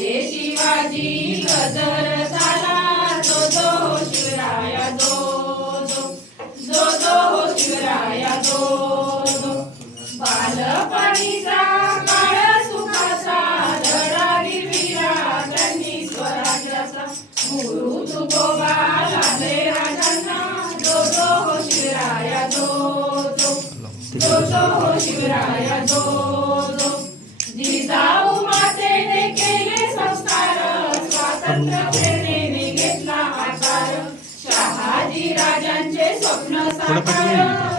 राजे शिवाजी गजर झाला जो जो हो शिवराया जो जो जो जो हो शिवराया जो जो बालपणीचा काळ सुखाचा धडावी वीरा त्यांनी स्वराज्याचा गुरु तुकोबा लाभले राजांना जो जो हो शिवराया जो जो जो जो हो शिवराया जो जो जिजाऊ मातेने केले संस्कार स्वातंत्र्य प्रेरणेने घेतला आकार शहाजी राजांचे स्वप्न साकार